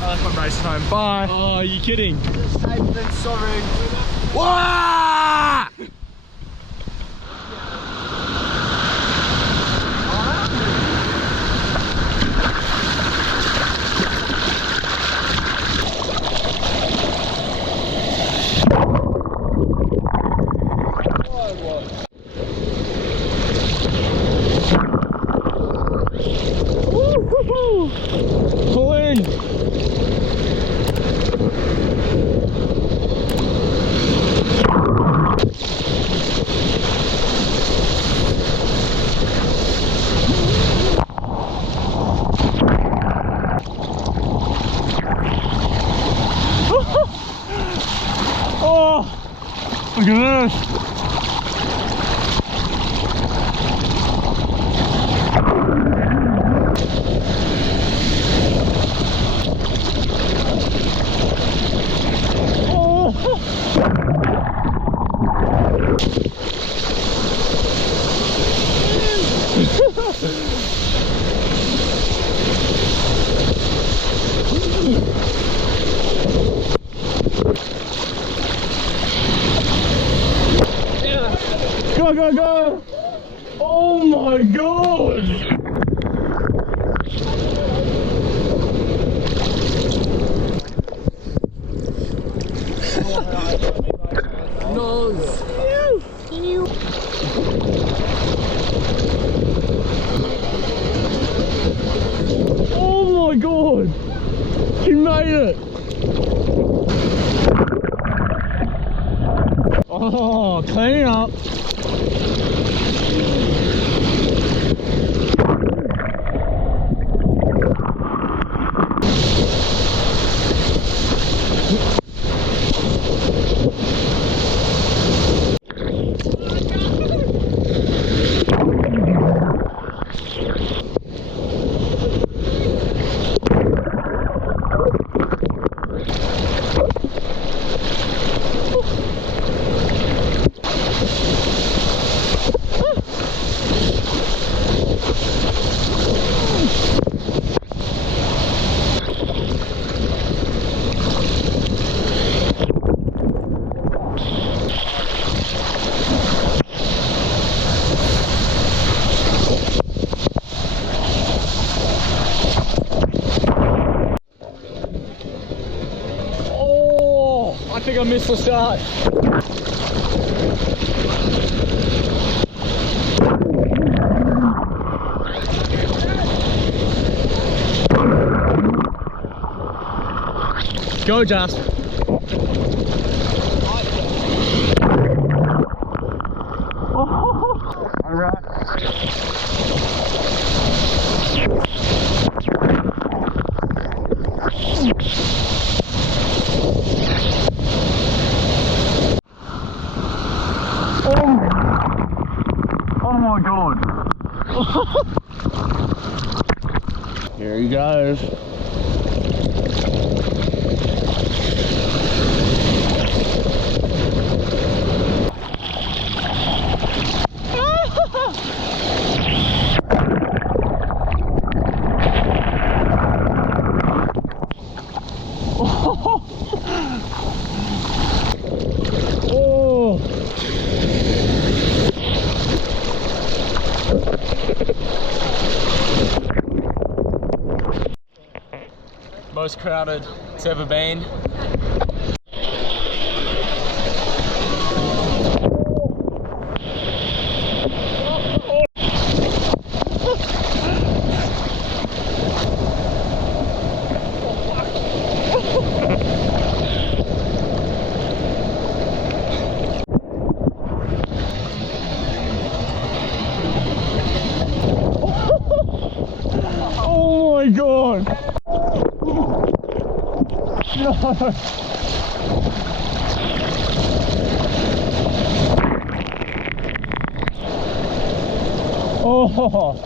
That's my race home. Bye. Oh, are you kidding? Sorry. Wah! Pull in. Oh, look at this. Go, go, go! Oh my god! Noz! Oh my god! He made it! Oh, clean up! I think I missed the start. Go, Jasper. All right. Oh my god. Here he goes. Most crowded it's ever been. Oh my god! No! Oh!